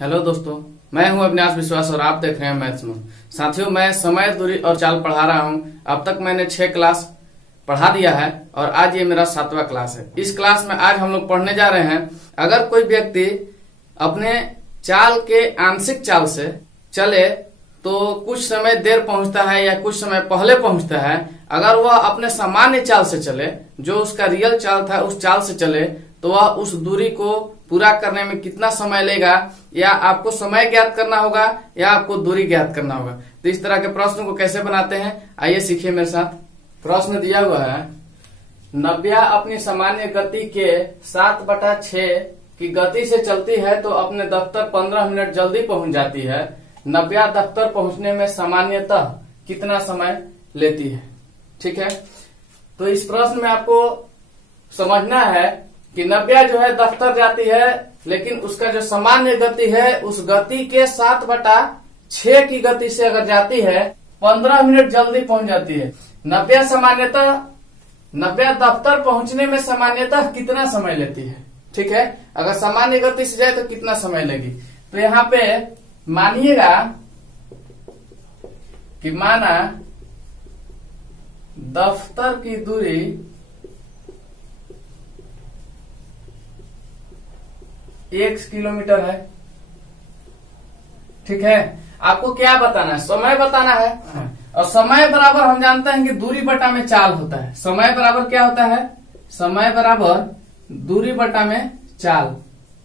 Hello दोस्तों, मैं हूं अविनाश विश्वास और आप देख रहे हैं मैथ्स मोड। साथियों, मैं समय, दूरी और चाल पढ़ा रहा हूं। अब तक मैंने 6 क्लास पढ़ा दिया है और आज ये मेरा 7वां क्लास है। इस क्लास में आज हम लोग पढ़ने जा रहे हैं, अगर कोई व्यक्ति अपने चाल के आंशिक चाल से चले तो कुछ समय देर पहुंचता है या कुछ समय पहले पहुंचता है। अगर वह अपने सामान्य चाल से चले, जो उसका रियल चाल था उस चाल से चले, तो वह उस दूरी को पूरा करने में कितना समय लेगा, या आपको समय ज्ञात करना होगा या आपको दूरी ज्ञात करना होगा। तो इस तरह के प्रश्न को कैसे बनाते हैं, आइए सीखिए मेरे साथ। प्रश्न दिया हुआ है, नव्या अपनी सामान्य गति के 7/6 की गति से चलती है तो अपने दफ्तर 15 मिनट जल्दी पहुंच जाती है। नव्या दफ्तर पहुंचने में सामान्यतः कितना समय लेती है। ठीक है, तो इस प्रश्न में आपको समझना है कि नव्या जो है दफ्तर जाती है, लेकिन उसका जो सामान्य गति है उस गति के 7/6 की गति से अगर जाती है 15 मिनट जल्दी पहुंच जाती है। नव्या दफ्तर पहुंचने में सामान्यतः कितना समय लेती है। ठीक है, अगर सामान्य गति से जाए तो कितना समय लेगी। तो यहाँ पे मानिएगा कि माना दफ्तर की दूरी 1 किलोमीटर है। ठीक है, आपको क्या बताना है, समय बताना है। और समय बराबर हम जानते हैं कि दूरी बटा में चाल होता है। समय बराबर क्या होता है, समय बराबर दूरी बटा में चाल।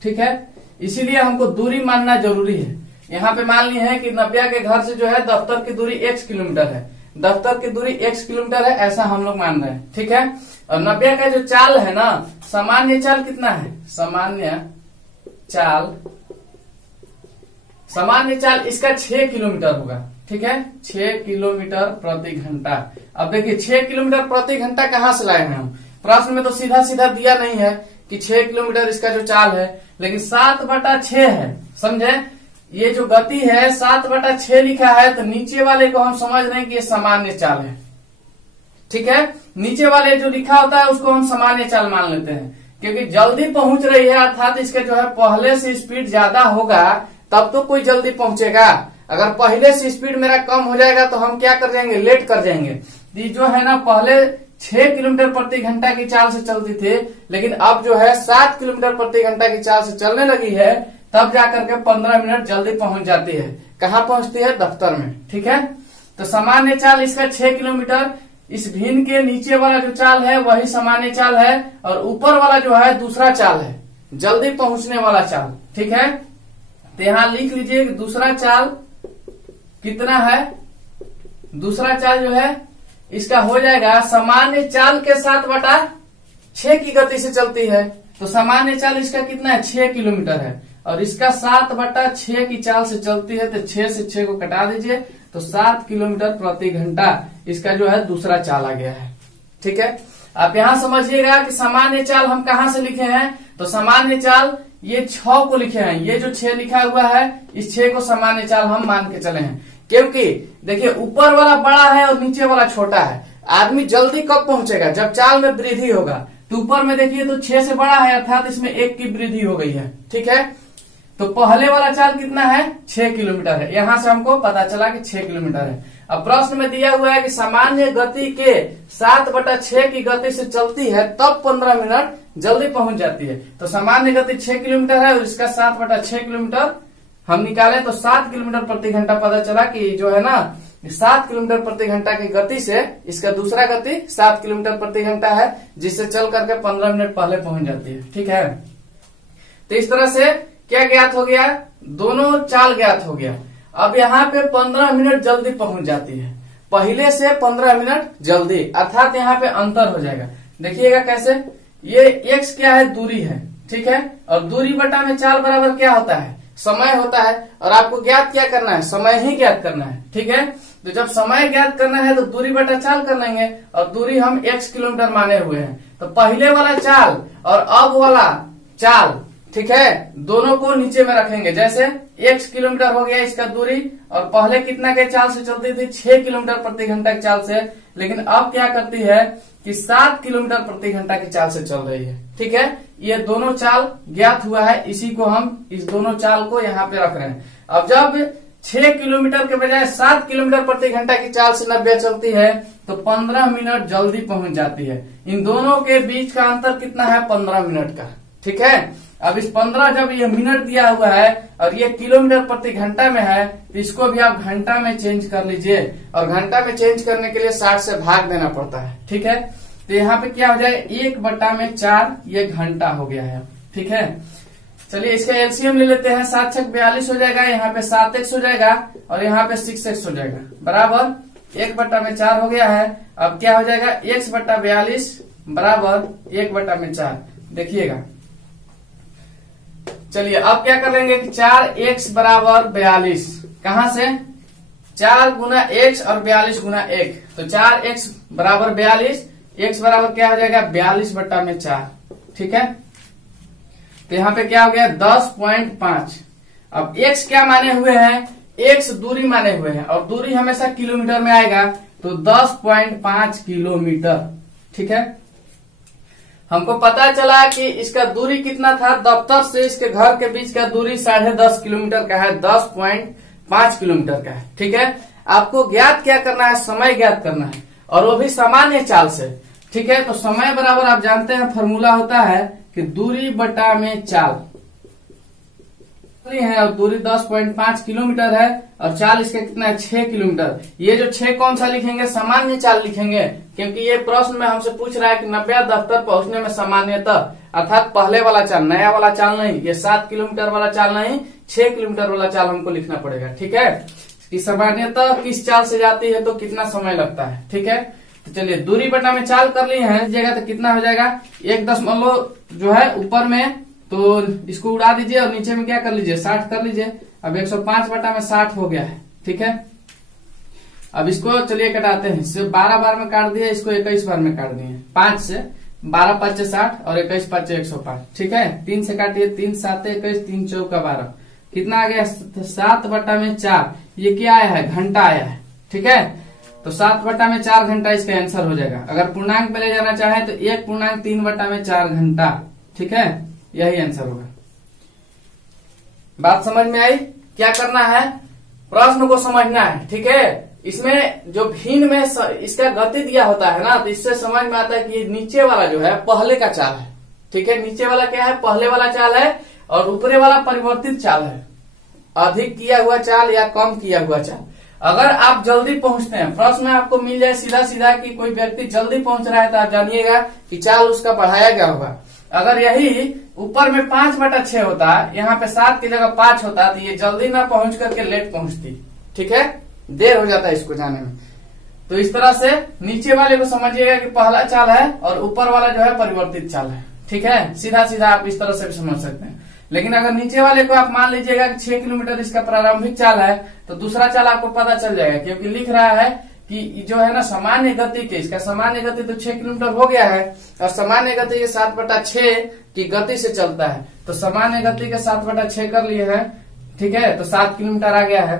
ठीक है, इसीलिए हमको दूरी मानना जरूरी है। यहाँ पे मान ली है कि नव्या के घर से जो है दफ्तर की दूरी 1 किलोमीटर है। दफ्तर की दूरी 1 किलोमीटर है, ऐसा हम लोग मान रहे हैं। ठीक है, और नव्या का जो चाल है ना, सामान्य चाल कितना है, सामान्य चाल इसका 6 किलोमीटर होगा। ठीक है, 6 किलोमीटर प्रति घंटा। अब देखिए 6 किलोमीटर प्रति घंटा कहाँ से लाए हैं हम, प्रश्न में तो सीधा सीधा दिया नहीं है कि 6 किलोमीटर इसका जो चाल है, लेकिन 7/6 है। समझे, ये जो गति है 7/6 लिखा है, तो नीचे वाले को हम समझ रहे हैं कि ये सामान्य चाल है। ठीक है, नीचे वाले जो लिखा होता है उसको हम सामान्य चाल मान लेते हैं, क्योंकि जल्दी पहुंच रही है अर्थात इसके जो है पहले से स्पीड ज्यादा होगा तब तो कोई जल्दी पहुंचेगा। अगर पहले से स्पीड मेरा कम हो जाएगा तो हम क्या कर जाएंगे, लेट कर जाएंगे। ये जो है ना पहले 6 किलोमीटर प्रति घंटा की चाल से चलती थी, लेकिन अब जो है 7 किलोमीटर प्रति घंटा की चाल से चलने लगी है, तब जाकर के 15 मिनट जल्दी पहुंच जाती है। कहाँ पहुंचती है, दफ्तर में। ठीक है, तो सामान्य चाल इसका 6 किलोमीटर। इस भिन्न के नीचे वाला जो चाल है वही सामान्य चाल है, और ऊपर वाला जो है दूसरा चाल है, जल्दी पहुंचने वाला चाल। ठीक है, तो यहाँ लिख लीजिए कि दूसरा चाल कितना है। दूसरा चाल जो है इसका हो जाएगा, सामान्य चाल के 7/6 की गति से चलती है, तो सामान्य चाल इसका कितना है, 6 किलोमीटर है, और इसका 7/6 की चाल से चलती है, तो 6 से 6 को कटा दीजिए, तो 7 किलोमीटर प्रति घंटा इसका जो है दूसरा चाल आ गया है। ठीक है, आप यहाँ समझिएगा कि सामान्य चाल हम कहाँ से लिखे हैं, तो सामान्य चाल ये 6 को लिखे हैं। ये जो 6 लिखा हुआ है, इस 6 को सामान्य चाल हम मान के चले हैं, क्योंकि देखिए ऊपर वाला बड़ा है और नीचे वाला छोटा है। आदमी जल्दी कब पहुंचेगा, जब चाल में वृद्धि होगा। तो ऊपर में देखिए तो 6 से बड़ा है, अर्थात इसमें 1 की वृद्धि हो गई है। ठीक है, तो पहले वाला चाल कितना है, 6 किलोमीटर है। यहां से हमको पता चला कि 6 किलोमीटर है। अब प्रश्न में दिया हुआ है कि सामान्य गति के 7/6 की गति से चलती है तब 15 मिनट जल्दी पहुंच जाती है। तो सामान्य गति 6 किलोमीटर है और इसका 7/6 किलोमीटर हम निकाले तो 7 किलोमीटर प्रति घंटा पता चला कि जो है ना 7 किलोमीटर प्रति घंटा की गति से इसका दूसरा गति 7 किलोमीटर प्रति घंटा है, जिससे चल करके 15 मिनट पहले पहुंच जाती है। ठीक है, तो इस तरह से क्या ज्ञात हो गया, दोनों चाल ज्ञात हो गया। अब यहाँ पे 15 मिनट जल्दी पहुंच जाती है, पहले से 15 मिनट जल्दी, अर्थात यहाँ पे अंतर हो जाएगा। देखिएगा कैसे, ये x क्या है, दूरी है। ठीक है, और दूरी बटा में चाल बराबर क्या होता है, समय होता है। और आपको ज्ञात क्या करना है, समय ही ज्ञात करना है। ठीक है, तो जब समय ज्ञात करना है तो दूरी बटा चाल कर लेंगे, और दूरी हम 1 किलोमीटर माने हुए हैं। तो पहले वाला चाल और अब वाला चाल, ठीक है, दोनों को नीचे में रखेंगे। जैसे 1 किलोमीटर हो गया इसका दूरी, और पहले कितना के चाल से चलती थी, 6 किलोमीटर प्रति घंटा की चाल से, लेकिन अब क्या करती है कि 7 किलोमीटर प्रति घंटा की चाल से चल रही है। ठीक है, ये दोनों चाल ज्ञात हुआ है, इसी को हम इस दोनों चाल को यहाँ पे रख रहे हैं। अब जब 6 किलोमीटर के बजाय 7 किलोमीटर प्रति घंटा की चाल से नब्बे चलती है तो 15 मिनट जल्दी पहुंच जाती है। इन दोनों के बीच का अंतर कितना है? 15 मिनट का। ठीक है, अब इस 15 जब ये मिनट दिया हुआ है और ये किलोमीटर प्रति घंटा में है तो इसको भी आप घंटा में चेंज कर लीजिए, और घंटा में चेंज करने के लिए 60 से भाग देना पड़ता है। ठीक है, तो यहाँ पे क्या हो जाए, 1/4 ये घंटा हो गया है। ठीक है, चलिए इसका एलसीएम ले लेते हैं। 7 छक 42 हो जाएगा, यहाँ पे 7x हो जाएगा और यहाँ पे 6x हो जाएगा, बराबर 1/4 हो गया है। अब क्या हो जाएगा, x/42 बराबर 1/4। देखिएगा, चलिए अब क्या कर लेंगे कि 4x बराबर 42, कहां से 4 गुना x और 42 गुना 1, तो 4x बराबर 42, x बराबर क्या हो जाएगा 42/4। ठीक है, तो यहाँ पे क्या हो गया 10.5। अब x क्या माने हुए हैं, x दूरी माने हुए हैं और दूरी हमेशा किलोमीटर में आएगा, तो 10.5 किलोमीटर। ठीक है, हमको पता चला कि इसका दूरी कितना था, दफ्तर से इसके घर के बीच का दूरी 10.5 किलोमीटर का है, 10.5 किलोमीटर का है। ठीक है, आपको ज्ञात क्या करना है, समय ज्ञात करना है, और वो भी सामान्य चाल से। ठीक है, तो समय बराबर आप जानते हैं फॉर्मूला होता है कि दूरी बटा में चाल है, और दूरी 10.5 किलोमीटर है और चाल इसका कितना है 6 किलोमीटर। ये जो 6 कौन सा लिखेंगे, सामान्य चाल लिखेंगे, क्योंकि ये प्रश्न में हमसे पूछ रहा है कि नब्बे दफ्तर पहुंचने में सामान्यतः, अर्थात पहले वाला चाल, नया वाला चाल नहीं, ये 7 किलोमीटर वाला चाल नहीं, 6 किलोमीटर वाला चाल हमको लिखना पड़ेगा। ठीक है, कि सामान्यतः किस चाल से जाती है तो कितना समय लगता है। ठीक है, तो चलिए दूरी बटा में चाल कर लिए हैं जगह, तो कितना हो जाएगा 1 जो है ऊपर में, तो इसको उड़ा दीजिए और नीचे में क्या कर लीजिए 60 कर लीजिए। अब 105/60 हो गया है। ठीक है, अब इसको चलिए कटाते हैं, इससे 12 बार में काट दिया, इसको 21 बार में काट दिए, 5 से 12 5 60 और 21 5 105। ठीक है, 3 से काटिए, 3 7 21, 3 चौका 12, कितना आ गया 7/4। ये क्या आया है, घंटा आया है। ठीक है, तो 7/4 घंटा इसका आंसर हो जाएगा। अगर पूर्णांक में ले जाना चाहे तो 1.3/4 घंटा। ठीक है, यही आंसर होगा। बात समझ में आई? क्या करना है, प्रश्न को समझना है। ठीक है, इसमें जो भिन्न में इसका गति दिया होता है ना, तो इससे समझ में आता है कि नीचे वाला जो है पहले का चाल है। ठीक है, नीचे वाला क्या है, पहले वाला चाल है, और ऊपरे वाला परिवर्तित चाल है, अधिक किया हुआ चाल या कम किया हुआ चाल। अगर आप जल्दी पहुंचते हैं, प्रश्न में आपको मिल जाए सीधा सीधा कि कोई व्यक्ति जल्दी पहुंच रहा है, तो आप जानिएगा कि चाल उसका बढ़ाया गया होगा। अगर यही ऊपर में 5/6 होता, यहाँ पे 7 की जगह 5 होता, तो ये जल्दी ना पहुंच करके लेट पहुंचती। ठीक है, देर हो जाता है इसको जाने में। तो इस तरह से नीचे वाले को समझिएगा कि पहला चाल है और ऊपर वाला जो है परिवर्तित चाल है। ठीक है, सीधा सीधा आप इस तरह से भी समझ सकते हैं। लेकिन अगर नीचे वाले को आप मान लीजिएगा कि 6 किलोमीटर इसका प्रारंभिक चाल है, तो दूसरा चाल आपको पता चल जाएगा, क्योंकि लिख रहा है कि जो है ना सामान्य गति के, इसका सामान्य गति तो 6 किलोमीटर हो गया है, और सामान्य गति के 7/6 की गति से चलता है, तो सामान्य गति के 7/6 कर लिए हैं। ठीक है, तो 7 किलोमीटर आ गया है।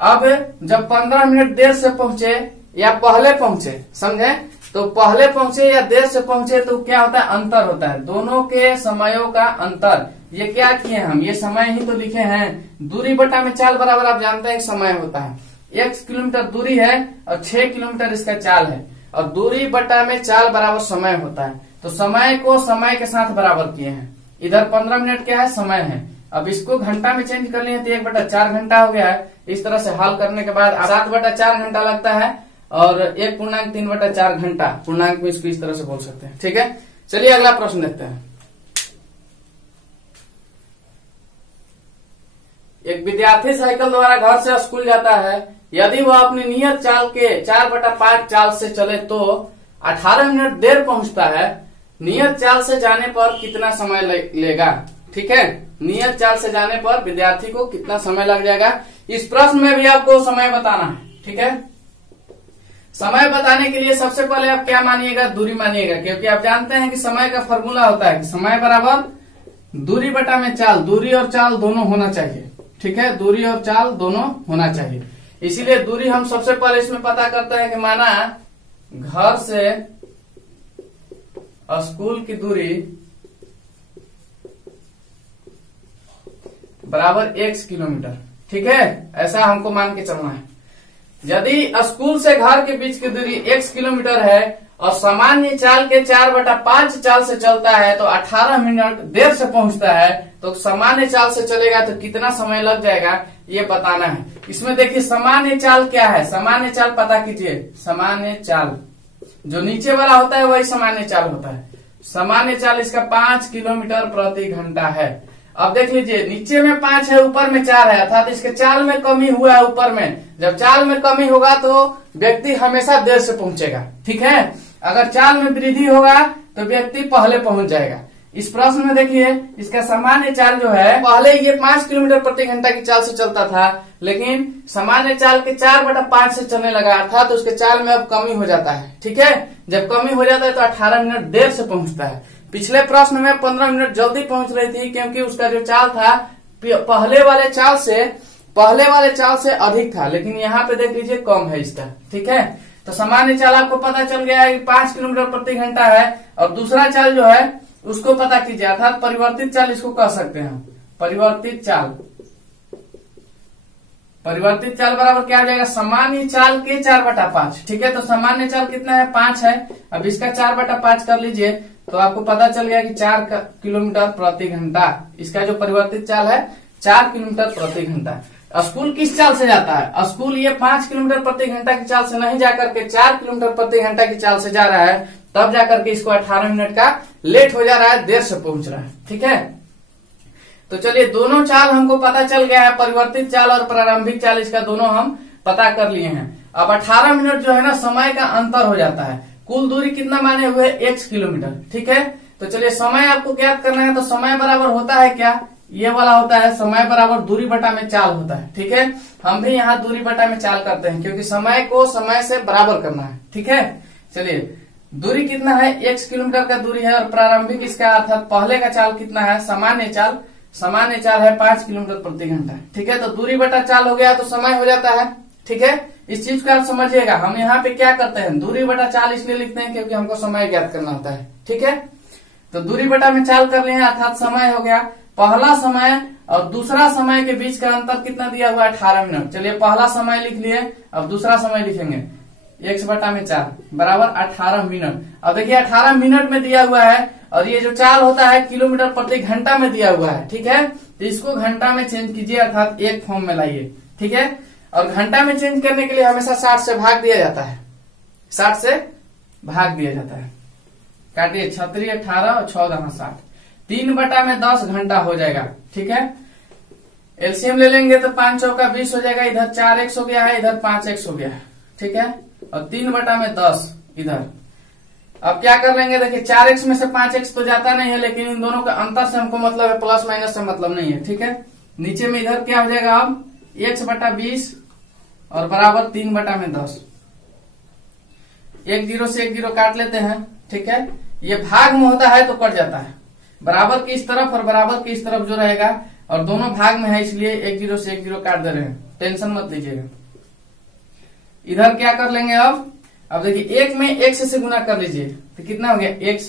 अब जब 15 मिनट देर से पहुंचे या पहले पहुंचे, समझे, तो पहले पहुंचे या देर से पहुंचे तो क्या होता है, अंतर होता है, दोनों के समयों का अंतर। ये क्या किए हम, ये समय ही तो लिखे हैं। दूरी बटा में चाल बराबर आप जानते हैं समय होता है, 1 किलोमीटर दूरी है और 6 किलोमीटर इसका चाल है, और दूरी बटा में चाल बराबर समय होता है। तो समय को समय के साथ बराबर किए हैं। इधर 15 मिनट क्या है, समय है। अब इसको घंटा में चेंज कर लिए तो 1/4 घंटा हो गया है। इस तरह से हल करने के बाद 7/4 घंटा लगता है, और 1.3/4 घंटा पूर्णांक में इसको इस तरह से बोल सकते हैं। ठीक है, चलिए अगला प्रश्न देखते हैं। एक विद्यार्थी साइकिल द्वारा घर से स्कूल जाता है। यदि वह अपनी नियत चाल के 4/5 चाल से चले तो 18 मिनट देर पहुंचता है। नियत चाल से जाने पर कितना समय लेगा? ठीक है, नियत चाल से जाने पर विद्यार्थी को कितना समय लग जाएगा, इस प्रश्न में भी आपको समय बताना है। ठीक है, समय बताने के लिए सबसे पहले आप क्या मानिएगा, दूरी मानिएगा, क्योंकि आप जानते हैं कि समय का फॉर्मूला होता है कि समय बराबर दूरी बटा में चाल, दूरी और चाल दोनों होना चाहिए। ठीक है, दूरी और चाल दोनों होना चाहिए। इसीलिए दूरी हम सबसे पहले इसमें पता करते हैं कि माना घर से स्कूल की दूरी बराबर x किलोमीटर। ठीक है, ऐसा हमको मान के चलना है। यदि स्कूल से घर के बीच की दूरी x किलोमीटर है और सामान्य चाल के 4/5 चाल से चलता है तो 18 मिनट देर से पहुंचता है, तो सामान्य चाल से चलेगा तो कितना समय लग जाएगा ये बताना है। इसमें देखिए सामान्य चाल क्या है, सामान्य चाल पता कीजिए। सामान्य चाल जो नीचे वाला होता है वही सामान्य चाल होता है। सामान्य चाल इसका 5 किलोमीटर प्रति घंटा है। अब देख लीजिए, नीचे में 5 है, ऊपर में 4 है, अर्थात इसके चाल में कमी हुआ है ऊपर में। जब चाल में कमी होगा तो व्यक्ति हमेशा देर से पहुंचेगा। ठीक है, अगर चाल में वृद्धि होगा तो व्यक्ति पहले पहुंच जाएगा। इस प्रश्न में देखिए, इसका सामान्य चाल जो है, पहले ये 5 किलोमीटर प्रति घंटा की चाल से चलता था, लेकिन सामान्य चाल के 4/5 से चलने लगा, अर्थात तो उसके चाल में अब कमी हो जाता है। ठीक है, जब कमी हो जाता है तो 18 मिनट देर से पहुंचता है। पिछले प्रश्न में 15 मिनट जल्दी पहुंच रही थी, क्योंकि उसका जो चाल था पहले वाले चाल से अधिक था, लेकिन यहाँ पे देख लीजिए कम है इसका। ठीक है, तो सामान्य चाल आपको पता चल गया है कि 5 किलोमीटर प्रति घंटा है, और दूसरा चाल जो है उसको पता कीजिए, अर्थात परिवर्तित चाल इसको कह सकते हैं हम। परिवर्तित चाल बराबर क्या आ जाएगा, सामान्य चाल के 4/5। ठीक है, तो सामान्य चाल कितना है, 5 है। अब इसका 4/5 कर लीजिए तो आपको पता चल गया कि 4 किलोमीटर प्रति घंटा। इसका जो परिवर्तित चाल है 4 किलोमीटर प्रति घंटा। स्कूल किस चाल से जाता है, स्कूल ये 5 किलोमीटर प्रति घंटा की चाल से नहीं जाकर के 4 किलोमीटर प्रति घंटा की चाल से जा रहा है, तब जाकर के इसको 18 मिनट का लेट हो जा रहा है, देर से पहुंच रहा है। ठीक है, तो चलिए दोनों चाल हमको पता चल गया है, परिवर्तित चाल और प्रारंभिक चाल, इसका दोनों हम पता कर लिए हैं। अब 18 मिनट जो है ना, समय का अंतर हो जाता है। कुल दूरी कितना माने हुए, x किलोमीटर। ठीक है, तो चलिए समय आपको ज्ञात करना है, तो समय बराबर होता है क्या, ये वाला होता है समय बराबर दूरी बटा में चाल होता है। ठीक है, हम भी यहाँ दूरी बटा में चाल करते हैं, क्योंकि समय को समय से बराबर करना है। ठीक है, चलिए दूरी कितना है, x किलोमीटर का दूरी है, और प्रारंभिक इसका अर्थात पहले का चाल कितना है, सामान्य चाल है 5 किलोमीटर प्रति घंटा। ठीक है, तो दूरी बटा चाल हो गया तो समय हो जाता है। ठीक है, इस चीज को आप समझिएगा। हम यहाँ पे क्या करते हैं, दूरी बटा चाल इसलिए लिखते हैं क्योंकि हमको समय ज्ञात करना होता है। ठीक है, तो दूरी बटा में चाल कर लिए, अर्थात समय हो गया। पहला समय और दूसरा समय के बीच का अंतर कितना दिया हुआ है, 18 मिनट। चलिए पहला समय लिख लिए, अब दूसरा समय लिखेंगे, x/4 बराबर 18 मिनट। अब देखिए 18 मिनट में दिया हुआ है, और ये जो चाल होता है किलोमीटर प्रति घंटा में दिया हुआ है। ठीक है, तो इसको घंटा में चेंज कीजिए, अर्थात एक फॉर्म में लाइए। ठीक है, और घंटा में चेंज करने के लिए हमेशा 60 से भाग दिया जाता है, 60 से भाग दिया जाता है। काटिए, 36 18 और 14 60, 3/10 घंटा हो जाएगा। ठीक है, एलसीएम ले लेंगे तो 5 चौका 20 हो जाएगा, इधर 4x हो गया है, इधर 5x हो गया है। ठीक है, और 3/10 इधर। अब क्या कर लेंगे, देखिए 4x में से 5x तो जाता नहीं है, लेकिन इन दोनों का अंतर से हमको मतलब है, प्लस माइनस से मतलब नहीं है। ठीक है, नीचे में इधर क्या हो जाएगा, अब x/20 और बराबर 3/10। 1 0 से 1 0 काट लेते हैं। ठीक है, ये भाग में होता है तो कट जाता है, बराबर की इस तरफ और बराबर की इस तरफ जो रहेगा, और दोनों भाग में है इसलिए 1 0 से 1 0 काट दे रहे हैं, टेंशन मत लीजिएगा। इधर क्या कर लेंगे, अब देखिए 1 में x से गुना कर लीजिए तो कितना हो गया, x।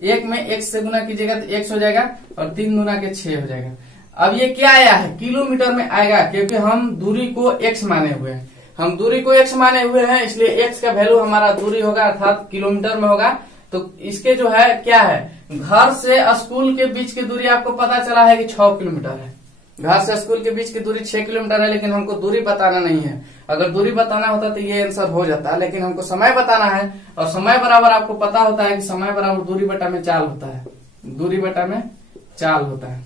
1 में x से गुना कीजिएगा तो x हो जाएगा, और 3 गुना के 6 हो जाएगा। अब ये क्या आया है, किलोमीटर में आएगा, क्योंकि हम दूरी को x माने हुए हैं। हम दूरी को x माने हुए हैं, इसलिए x का वैल्यू हमारा दूरी होगा, अर्थात किलोमीटर में होगा। तो इसके जो है क्या है, घर से स्कूल के बीच की दूरी आपको पता चला है कि 6 किलोमीटर है। घर से स्कूल के बीच की दूरी 6 किलोमीटर है, लेकिन हमको दूरी बताना नहीं है। अगर दूरी बताना होता तो ये आंसर हो जाता, लेकिन हमको समय बताना है, और समय बराबर आपको पता होता है कि समय बराबर दूरी बटा में चाल होता है, दूरी बटा में चाल होता है।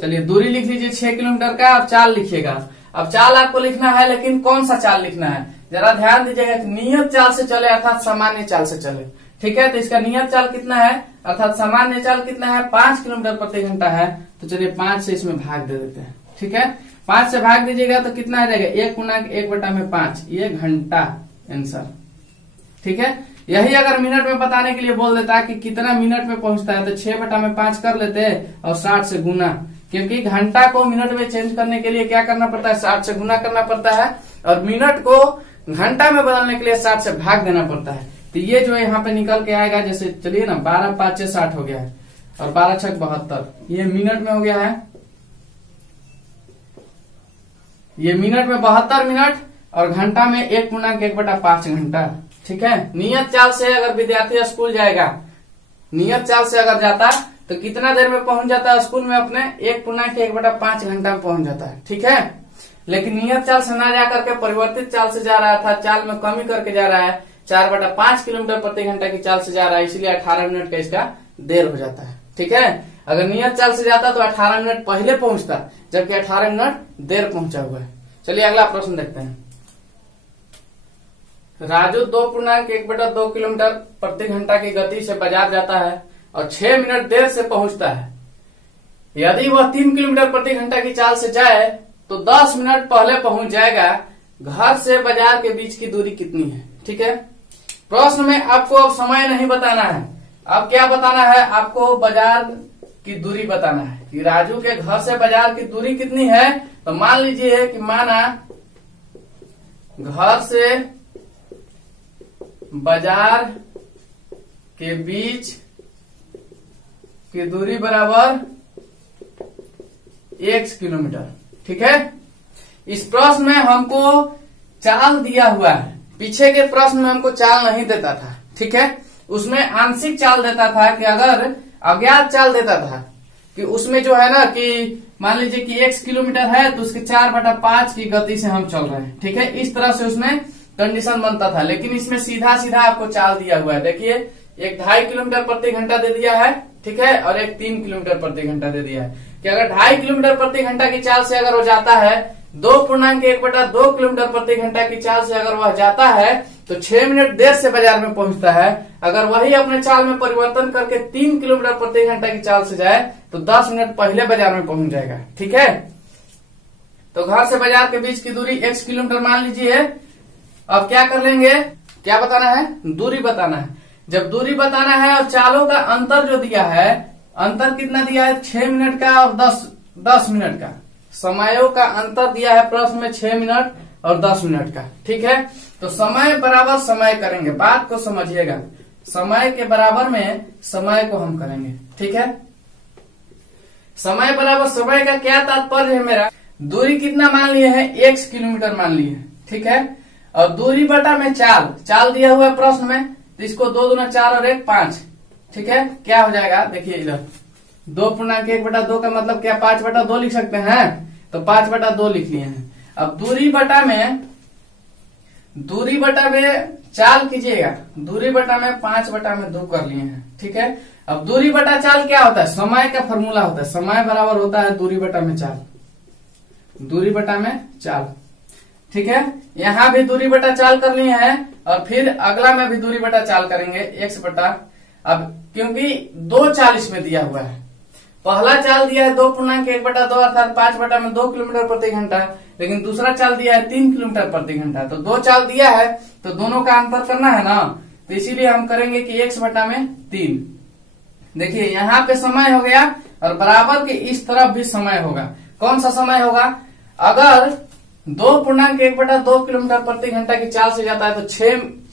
चलिए दूरी लिख लीजिए 6 किलोमीटर का, अब चाल लिखिएगा। अब चाल आपको लिखना है, लेकिन कौन सा चाल लिखना है, जरा ध्यान दीजिएगा कि नियत चाल से चले अर्थात सामान्य चाल से चले। ठीक है, तो इसका नियत चाल कितना है, अर्थात सामान्य चाल कितना है, 5 किलोमीटर प्रति घंटा है। तो चलिए 5 से इसमें भाग दे देते हैं। ठीक है, 5 से भाग दीजिएगा तो कितना आ जाएगा, 1 गुना 1/5, ये घंटा आंसर। ठीक है, यही अगर मिनट में बताने के लिए बोल देता कि कितना मिनट में पहुंचता है तो 6/5 कर लेते और 60 से गुना, क्योंकि घंटा को मिनट में चेंज करने के लिए क्या करना पड़ता है, 60 से गुना करना पड़ता है, और मिनट को घंटा में बदलने के लिए 60 से भाग देना पड़ता है। तो ये जो है यहाँ पे निकल के आएगा, जैसे चलिए ना 12 5 6 60 हो गया है और 12 6 72, ये मिनट में हो गया है, ये मिनट में 72 मिनट और घंटा में 1.1/5 घंटा। ठीक है, नियत चाल से अगर विद्यार्थी स्कूल जाएगा, नियत चाल से अगर जाता तो कितना देर में पहुंच जाता है स्कूल में अपने? 1.1/5 घंटा में पहुंच जाता है। ठीक है, लेकिन नियत चाल से ना जाकर के परिवर्तित चाल से जा रहा था, चाल में कमी करके जा रहा है, 4/5 किलोमीटर प्रति घंटा की चाल से जा रहा है, इसलिए 18 मिनट का इसका देर हो जाता है। ठीक है, अगर नियत चाल से जाता तो 18 मिनट पहले पहुंचता, जबकि 18 मिनट देर पहुंचा हुआ है। चलिए अगला प्रश्न देखते हैं। राजू 2.1/2 किलोमीटर प्रति घंटा की गति से बाजार जाता है और 6 मिनट देर से पहुंचता है। यदि वह 3 किलोमीटर प्रति घंटा की चाल से जाए तो 10 मिनट पहले पहुंच जाएगा। घर से बाजार के बीच की दूरी कितनी है? ठीक है, प्रश्न में आपको अब समय नहीं बताना है, अब क्या बताना है? आपको बाजार की दूरी बताना है कि राजू के घर से बाजार की दूरी कितनी है। तो मान लीजिए कि माना घर से बाजार के बीच की दूरी बराबर 1 किलोमीटर। ठीक है, इस प्रश्न में हमको चाल दिया हुआ है, पीछे के प्रश्न में हमको चाल नहीं देता था। ठीक है, उसमें आंशिक चाल देता था कि अगर अज्ञात चाल देता था कि उसमें जो है ना कि मान लीजिए कि 1 किलोमीटर है तो उसके 4/5 की गति से हम चल रहे हैं। ठीक है, इस तरह से उसमें कंडीशन बनता था, लेकिन इसमें सीधा सीधा आपको चाल दिया हुआ है। देखिए, एक 2.5 किलोमीटर प्रति घंटा दे दिया है, ठीक है, और एक 3 किलोमीटर प्रति घंटा दे दिया है कि अगर 2.5 किलोमीटर प्रति घंटा की चाल से अगर वो जाता है, 2.1/2 किलोमीटर प्रति घंटा की चाल से अगर वह जाता है तो 6 मिनट देर से बाजार में पहुंचता है। अगर वही अपने चाल में परिवर्तन करके 3 किलोमीटर प्रति घंटा की चाल से जाए तो 10 मिनट पहले बाजार में पहुंच जाएगा। ठीक है, तो घर से बाजार के बीच की दूरी 1 किलोमीटर मान लीजिए। अब क्या कर लेंगे, क्या बताना है? दूरी बताना है। जब दूरी बताना है और चालों का अंतर जो दिया है, अंतर कितना दिया है? 6 मिनट का और 10 मिनट का, समयों का अंतर दिया है प्रश्न में, 6 मिनट और 10 मिनट का। ठीक है, तो समय बराबर समय करेंगे, बात को समझिएगा, समय के बराबर में समय को हम करेंगे। ठीक है, समय बराबर समय का क्या तात्पर्य है मेरा? दूरी कितना मान लिए है? 1 किलोमीटर मान लिए। ठीक है, और दूरी बटा में चाल दिया हुआ है प्रश्न में, तो इसको 2 दूना 4 और 1 5। ठीक है, क्या हो जाएगा? देखिए इधर 2.1/2 का मतलब क्या? 5/2 लिख सकते हैं, तो 5/2 लिख लिए हैं। अब दूरी बटा में चाल कीजिएगा, दूरी बटा में 5/2 कर लिए हैं। ठीक है, अब दूरी बटा चाल क्या होता है? समय का फॉर्मूला होता है, समय बराबर होता है दूरी बटा में चाल, दूरी बटा में चाल। ठीक है, यहाँ भी दूरी बटा चाल कर लिए हैं और फिर अगला में भी दूरी बटा चाल करेंगे, x बटा। अब क्योंकि 2 चाल इसमें दिया हुआ है, पहला चाल दिया है 2.1/2 अर्थात 5/2 किलोमीटर प्रति घंटा, लेकिन दूसरा चाल दिया है 3 किलोमीटर प्रति घंटा। तो 2 चाल दिया है तो दोनों का अंतर करना है ना, तो इसीलिए हम करेंगे कि 1/3। देखिए यहाँ पे समय हो गया और बराबर के इस तरफ भी समय होगा। कौन सा समय होगा? अगर 2.1/2 किलोमीटर प्रति घंटा की चाल से जाता है तो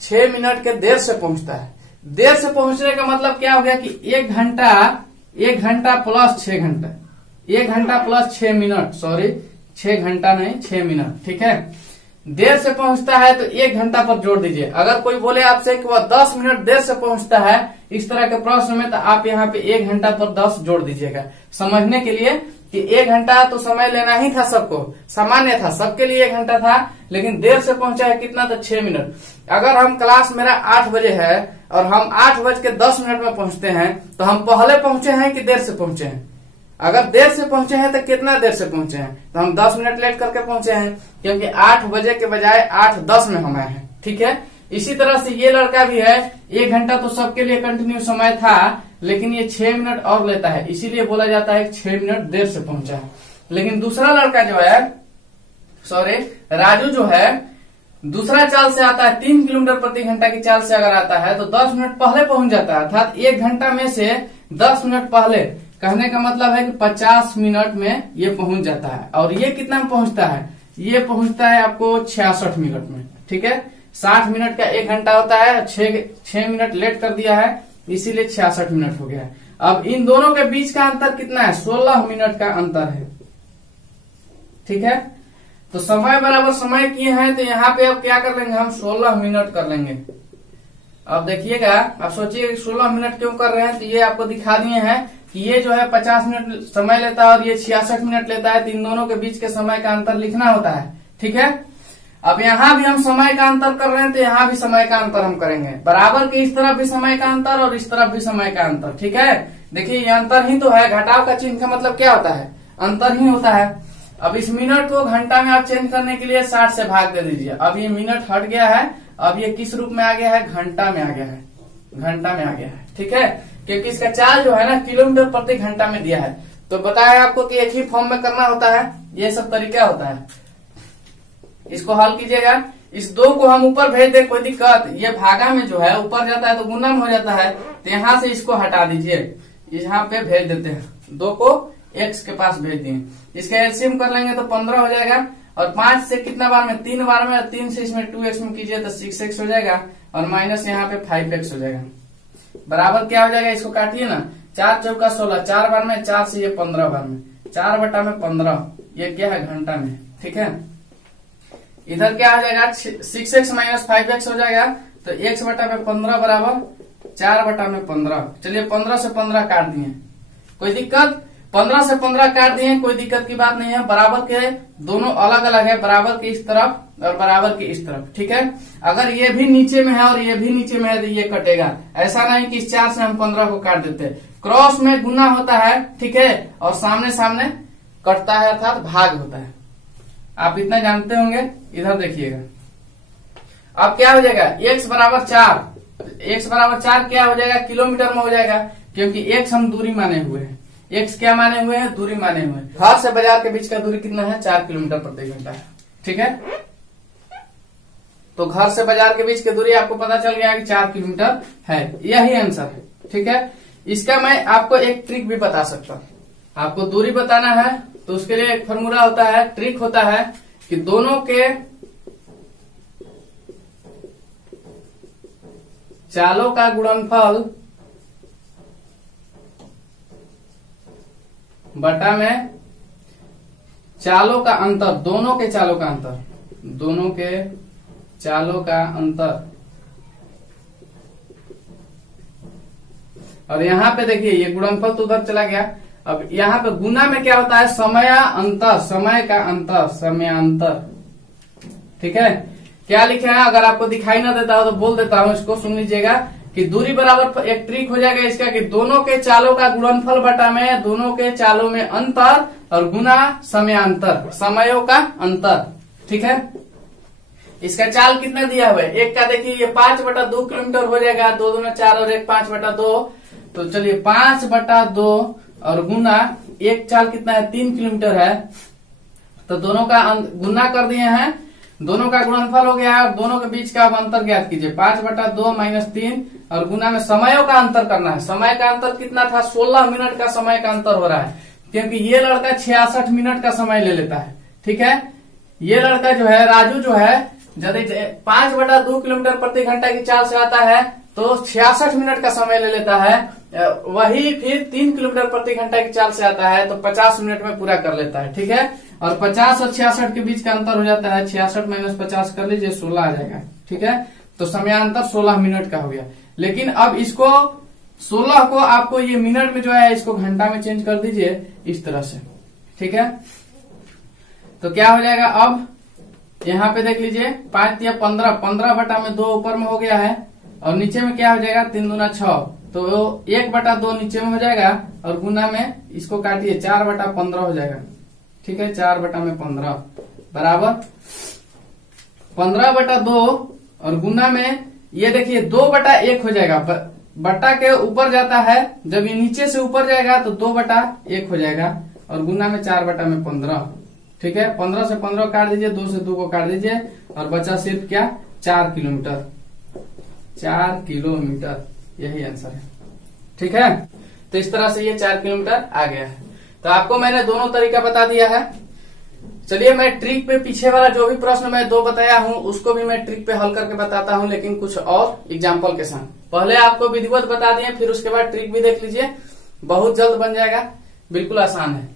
6 मिनट के देर से पहुंचता है। देर से पहुंचने का मतलब क्या हो गया कि 1 घंटा प्लस 6 घंटा, 1 घंटा प्लस 6 मिनट, सॉरी 6 घंटा नहीं 6 मिनट। ठीक है, देर से पहुंचता है तो 1 घंटा पर जोड़ दीजिए। अगर कोई बोले आपसे कि वह 10 मिनट देर से पहुंचता है इस तरह के प्रश्न में, तो आप यहाँ पे 1 घंटा पर 10 जोड़ दीजिएगा, समझने के लिए कि 1 घंटा तो समय लेना ही था, सबको सामान्य था, सबके लिए 1 घंटा था, लेकिन देर से पहुंचा है कितना? तो 6 मिनट। अगर हम क्लास मेरा 8 बजे है और हम 8:10 में पहुंचते हैं तो हम पहले पहुंचे हैं कि देर से पहुंचे हैं? अगर देर से पहुंचे हैं तो कितना देर से पहुंचे हैं? तो हम 10 मिनट लेट करके पहुंचे हैं, क्योंकि 8 बजे के बजाय 8:10 में हम आए हैं। ठीक है, इसी तरह से ये लड़का भी है, 1 घंटा तो सबके लिए कंटिन्यू समय था, लेकिन ये 6 मिनट और लेता है, इसीलिए बोला जाता है 6 मिनट देर से पहुंचा है। लेकिन दूसरा लड़का जो है, सॉरी राजू जो है, दूसरा चाल से आता है, 3 किलोमीटर प्रति घंटा की चाल से अगर आता है तो 10 मिनट पहले पहुंच जाता है, अर्थात 1 घंटा में से 10 मिनट पहले। कहने का मतलब है कि 50 मिनट में ये पहुंच जाता है। और ये कितना में पहुंचता है? ये पहुंचता है आपको 66 मिनट में। ठीक है, 60 मिनट का 1 घंटा होता है, 6 मिनट लेट कर दिया है, इसीलिए 66 मिनट हो गया है। अब इन दोनों के बीच का अंतर कितना है? 16 मिनट का अंतर है। ठीक है, तो समय बराबर समय किए हैं, तो यहाँ पे अब क्या कर लेंगे हम? 16 मिनट कर लेंगे। अब देखिएगा, आप सोचिए 16 मिनट क्यों कर रहे हैं, तो ये आपको दिखा दिए हैं कि ये जो है 50 मिनट समय लेता है और ये 66 मिनट लेता है, तो इन दोनों के बीच के समय का अंतर लिखना होता है। ठीक है, अब यहाँ भी हम समय का अंतर कर रहे हैं, तो यहाँ भी समय का अंतर हम करेंगे। बराबर के इस तरफ भी समय का अंतर और इस तरफ भी समय का अंतर। ठीक है, देखिए ये अंतर ही तो है, घटाव का चिन्ह का मतलब क्या होता है? अंतर ही होता है। अब इस मिनट को घंटा में आप चेंज करने के लिए 60 से भाग दे दीजिए। अब ये मिनट हट गया है, अब ये किस रूप में आ गया है? घंटा में आ गया है, घंटा में आ गया है। ठीक है, क्योंकि इसका चाल जो है ना किलोमीटर प्रति घंटा में दिया है। तो बताया आपको कि एक ही फॉर्म में करना होता है, ये सब तरीका होता है। इसको हल कीजिएगा, इस 2 को हम ऊपर भेज दे, कोई दिक्कत? ये भागा में जो है ऊपर जाता है तो गुना में हो जाता है, तो यहाँ से इसको हटा दीजिए, यहाँ पे भेज देते हैं। 2 को x के पास भेज दिए, इसका एलसीएम कर लेंगे तो 15 हो जाएगा। और 5 से कितना बार में? 3 बार में, 3 से इसमें 2x में कीजिए तो 6x हो जाएगा, और माइनस यहाँ पे 5x हो जाएगा। बराबर क्या हो जाएगा? इसको काटिए ना, 4 चौका 16, 4 बार में, 4 से ये 15 बार में, 4 बटा में 15, ये क्या है? घंटा में। ठीक है, इधर क्या हो जाएगा? 6x माइनस 5x हो जाएगा, तो x बटा में 15 बराबर 4 बटा में 15। चलिए 15 से 15 काट दिए, कोई दिक्कत? 15 से 15 काट दिए, कोई दिक्कत की बात नहीं है। बराबर के दोनों अलग अलग है, बराबर के इस तरफ और बराबर के इस तरफ। ठीक है, अगर ये भी नीचे में है और ये भी नीचे में है तो ये कटेगा। ऐसा नहीं कि इस 4 से हम 15 को काट देते, क्रॉस में गुना होता है। ठीक है, और सामने सामने कटता है, अर्थात भाग होता है। आप इतना जानते होंगे। इधर देखिएगा, अब क्या हो जाएगा? x बराबर 4, x बराबर 4 क्या हो जाएगा? किलोमीटर में हो जाएगा, क्योंकि x हम दूरी माने हुए हैं। x क्या माने हुए हैं? दूरी माने हुए हैं। घर से बाजार के बीच का दूरी कितना है? 4 किलोमीटर प्रति घंटा है। ठीक है, तो घर से बाजार के बीच की दूरी आपको पता चल गया कि 4 किलोमीटर है, यही आंसर है। ठीक है, इसका मैं आपको एक ट्रिक भी बता सकता हूँ। आपको दूरी बताना है तो उसके लिए एक फॉर्मूला होता है, ट्रिक होता है कि दोनों के चालों का गुणनफल बटा में चालों का अंतर, दोनों के चालों का अंतर, दोनों के चालों का अंतर। और यहाँ पे देखिए ये गुणनफल तो उधर चला गया। अब यहाँ पे गुना में क्या होता है? समयांतर, समय का अंतर, समयांतर। ठीक है, क्या लिखे हैं? अगर आपको दिखाई ना देता हो तो बोल देता हूँ, इसको सुन लीजिएगा कि दूरी बराबर एक ट्रिक हो जाएगा इसका कि दोनों के चालों का गुणनफल बटा में दोनों के चालों में अंतर और गुना समयांतर, समयों का अंतर। ठीक है, इसका चाल कितना दिया हुआ है? एक का देखिए ये 5/2 किलोमीटर हो जाएगा, 2 दूना 4 और 1 5/2। तो चलिए 5/2 और गुना एक चाल कितना है? 3 किलोमीटर है, तो दोनों का गुना कर दिए हैं, दोनों का गुणनफल हो गया है और दोनों के बीच का आप अंतर ज्ञात कीजिए। 5/2 माइनस 3 और गुना में समयों का अंतर करना है। समय का अंतर कितना था? 16 मिनट का समय का अंतर हो रहा है, क्योंकि ये लड़का 66 मिनट का समय ले लेता है। ठीक है, ये लड़का जो है राजू जो है यदि 5/2 किलोमीटर प्रति घंटा की चाल से आता है तो 66 मिनट का समय ले लेता है। वही फिर 3 किलोमीटर प्रति घंटा की चाल से आता है तो 50 मिनट में पूरा कर लेता है। ठीक है, और 50 और 66 के बीच का अंतर हो जाता है, 66 माइनस 50 कर लीजिए, 16 आ जाएगा। ठीक है, तो समयांतर 16 मिनट का हो गया। लेकिन अब इसको 16 को आपको ये मिनट में जो है इसको घंटा में चेंज कर दीजिए इस तरह से। ठीक है, तो क्या हो जाएगा? अब यहाँ पे देख लीजिए 5 या 15, 15/2 ऊपर में हो गया है और नीचे में क्या हो जाएगा? 3 दूना 6, तो 1/2 नीचे में हो जाएगा और गुना में इसको काटिए 4/15 हो जाएगा। ठीक है, 4/15 बराबर 15/2 और गुना में ये देखिए 2/1 हो जाएगा। बट्टा के ऊपर जाता है, जब ये नीचे से ऊपर जाएगा तो 2/1 हो जाएगा और गुना में 4/15। ठीक है, 15 से 15 काट दीजिए, 2 से 2 को काट दीजिए और बचा सिर्फ क्या? 4 किलोमीटर। 4 किलोमीटर, यही आंसर है। ठीक है, तो इस तरह से ये 4 किलोमीटर आ गया है। तो आपको मैंने दोनों तरीका बता दिया है। चलिए मैं ट्रिक पे पीछे वाला जो भी प्रश्न मैं 2 बताया हूँ उसको भी मैं ट्रिक पे हल करके बताता हूँ, लेकिन कुछ और एग्जाम्पल के साथ। पहले आपको विधिवत बता दिए, फिर उसके बाद ट्रिक भी देख लीजिए, बहुत जल्द बन जाएगा, बिल्कुल आसान है।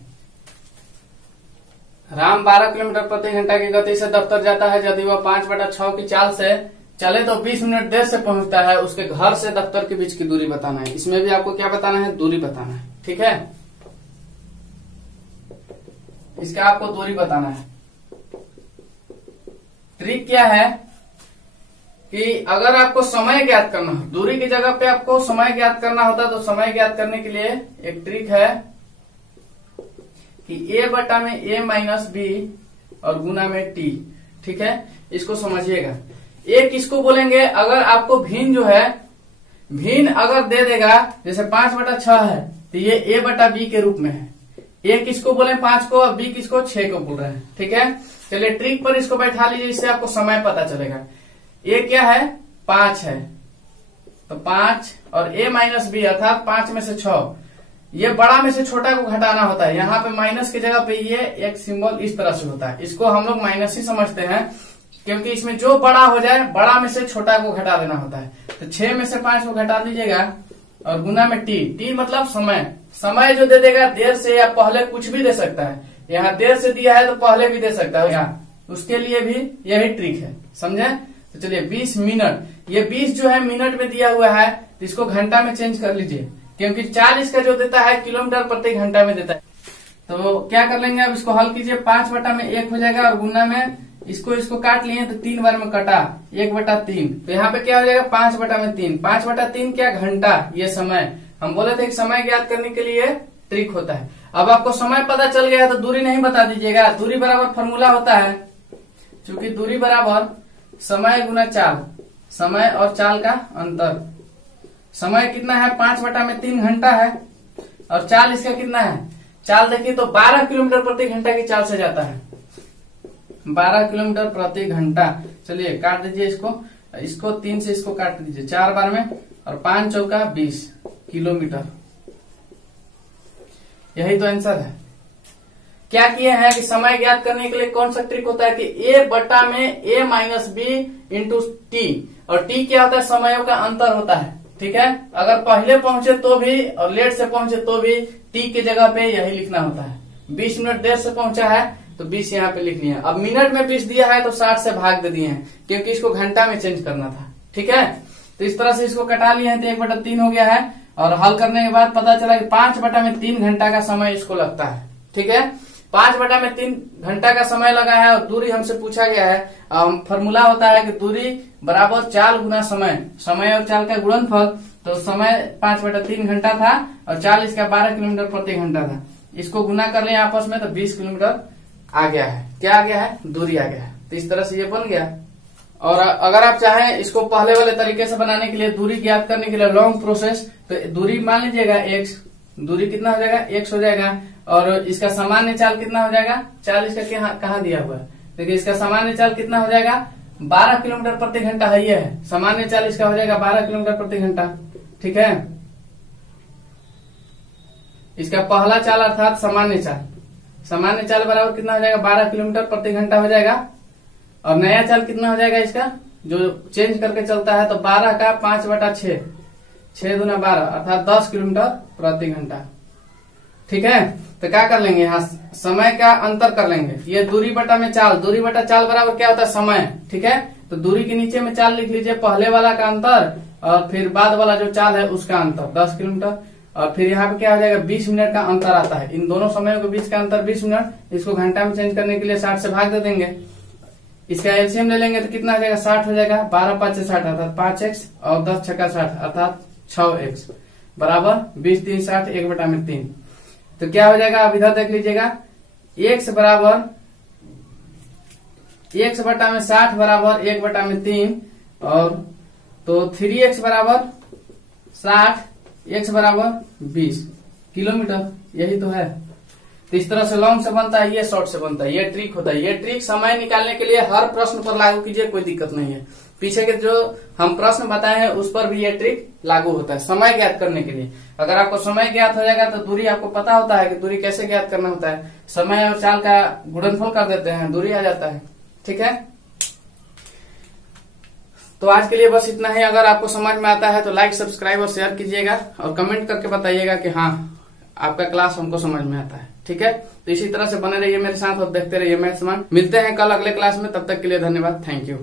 राम 12 किलोमीटर प्रति घंटा की गति से दफ्तर जाता है। यदि वह 5/6 की चाल से चले तो 20 मिनट देर से पहुंचता है। उसके घर से दफ्तर के बीच की दूरी बताना है। इसमें भी आपको क्या बताना है? दूरी बताना है। ठीक है, इसका आपको दूरी बताना है। ट्रिक क्या है कि अगर आपको समय ज्ञात करना हो, दूरी की जगह पे आपको समय ज्ञात करना होता है, तो समय ज्ञात करने के लिए एक ट्रिक है कि a बटा में a माइनस बी और गुना में t। ठीक है, इसको समझिएगा। a किसको बोलेंगे? अगर आपको भिन्न जो है, भिन्न अगर दे देगा, जैसे 5/6 है तो ये a बटा b के रूप में है। a किसको बोले? 5 को, और b किसको? 6 को बोल रहे हैं। ठीक है, चलिए ट्रिक पर इसको बैठा लीजिए, इससे आपको समय पता चलेगा। a क्या है? 5 है, तो 5 और a माइनस बी अर्थात 5 में से 6, ये बड़ा में से छोटा को घटाना होता है। यहाँ पे माइनस की जगह पे ये एक सिंबल इस तरह से होता है, इसको हम लोग माइनस ही समझते हैं, क्योंकि इसमें जो बड़ा हो जाए, बड़ा में से छोटा को घटा देना होता है। तो 6 में से 5 को घटा दीजिएगा और गुना में t मतलब समय। समय जो दे देगा, देर से या पहले कुछ भी दे सकता है। यहाँ देर से दिया है तो पहले भी दे सकता है, यहाँ उसके लिए भी यही ट्रिक है, समझे? तो चलिए 20 मिनट, ये 20 जो है मिनट में दिया हुआ है, तो इसको घंटा में चेंज कर लीजिए, क्योंकि 40 का जो देता है किलोमीटर प्रति घंटा में देता है। तो क्या कर लेंगे, अब इसको हल कीजिए। 5/1 हो जाएगा और गुना में इसको काट लिए तो 3 बार में कटा, 1/3। तो यहाँ पे क्या हो जाएगा? 5/3। 5/3 क्या? घंटा। ये समय, हम बोले थे कि समय ज्ञात करने के लिए ट्रिक होता है। अब आपको समय पता चल गया है तो दूरी नहीं बता दीजिएगा। दूरी बराबर फॉर्मूला होता है, क्योंकि दूरी बराबर समय गुना चाल, समय और चाल का अंतर। समय कितना है? 5/3 घंटा है, और चाल इसका कितना है? चाल देखिए तो 12 किलोमीटर प्रति घंटा की चाल से जाता है, 12 किलोमीटर प्रति घंटा। चलिए काट दीजिए इसको 3 से इसको काट दीजिए 4 बार में, और 5 चौका 20 किलोमीटर। यही तो आंसर है। क्या किए हैं कि समय ज्ञात करने के लिए कौन सा ट्रिक होता है कि a बटा में a minus B into T, और t क्या होता है? समयों का अंतर होता है। ठीक है, अगर पहले पहुंचे तो भी और लेट से पहुंचे तो भी t की जगह पे यही लिखना होता है। 20 मिनट देर से पहुंचा है तो 20 यहाँ पे लिख लिया। अब मिनट में 20 दिया है तो 60 से भाग दे दिए हैं, क्योंकि इसको घंटा में चेंज करना था। ठीक है, तो इस तरह से इसको कटा लिए हैं तो 1/3 हो गया है। और हल करने के बाद पता चला कि 5/3 घंटा का समय इसको लगता है। ठीक है, 5/3 घंटा का समय लगा है, और दूरी हमसे पूछा गया है। फॉर्मूला होता है कि दूरी बराबर चाल गुना समय, समय और चाल का गुणनफल। तो समय 5/3 घंटा था और चाल इसका 12 किलोमीटर प्रति घंटा था। इसको गुना कर लिया आपस में तो 20 किलोमीटर आ गया है। क्या आ गया है? दूरी आ गया है। तो इस तरह से ये बन गया। और अगर आप चाहें इसको पहले वाले तरीके से बनाने के लिए, दूरी ज्ञात करने के लिए लॉन्ग प्रोसेस, तो दूरी मान लीजिएगा x, दूरी कितना हो जाएगा? x हो जाएगा। और इसका सामान्य चाल कितना हो जाएगा? चाल इसका कहाँ दिया हुआ है? देखिए इसका सामान्य चाल कितना हो जाएगा? 12 किलोमीटर प्रति घंटा है, ये है सामान्य चाल इसका हो जाएगा 12 किलोमीटर प्रति घंटा। ठीक है, इसका पहला चाल अर्थात सामान्य चाल, सामान्य चाल बराबर कितना हो जाएगा? 12 किलोमीटर प्रति घंटा हो जाएगा। और नया चाल कितना हो जाएगा इसका, जो चेंज करके चलता है? तो 12 का 5/6, 6 दूना 12 अर्थात 10 किलोमीटर प्रति घंटा। ठीक है, तो क्या कर लेंगे? यहाँ समय का अंतर कर लेंगे। ये दूरी बटा में चाल, दूरी बटा चाल बराबर क्या होता है? समय। ठीक है, तो दूरी के नीचे में चाल लिख लीजिए, पहले वाला का अंतर और फिर बाद वाला जो चाल है उसका अंतर 10 किलोमीटर। और फिर यहाँ पे क्या हो जाएगा? 20 मिनट का अंतर आता है, इन दोनों समयों के बीच का अंतर 20 मिनट। इसको घंटा में चेंज करने के लिए 60 से भाग दे देंगे। इसका एलसीएम ले लेंगे तो कितना हो जाएगा? 60 हो जाएगा। 12 5 60 अर्थात 5x और 10 6 60 अर्थात 6x बराबर 20 3 60 1/3। तो क्या हो जाएगा? अब इधर देख लीजिएगा, x बराबर x बटा में 60 बराबर 1/3, और तो 3x बराबर 60, x बराबर 20 किलोमीटर। यही तो है। तो इस तरह से लॉन्ग से बनता है, ये शॉर्ट से बनता है। ये ट्रिक होता है। ये ट्रिक समय निकालने के लिए हर प्रश्न पर लागू कीजिए, कोई दिक्कत नहीं है। पीछे के जो हम प्रश्न बताए हैं उस पर भी ये ट्रिक लागू होता है समय ज्ञात करने के लिए। अगर आपको समय ज्ञात हो जाएगा तो दूरी आपको पता होता है कि दूरी कैसे ज्ञात करना होता है, समय और चाल का गुणनफल कर देते हैं, दूरी आ जाता है। ठीक है, तो आज के लिए बस इतना ही। अगर आपको समझ में आता है तो लाइक, सब्सक्राइब और शेयर कीजिएगा और कमेंट करके बताइएगा कि हाँ आपका क्लास हमको समझ में आता है। ठीक है, तो इसी तरह से बने रहिए मेरे साथ और देखते रहिए मैथ्स वन। मिलते हैं कल अगले क्लास में, तब तक के लिए धन्यवाद, थैंक यू।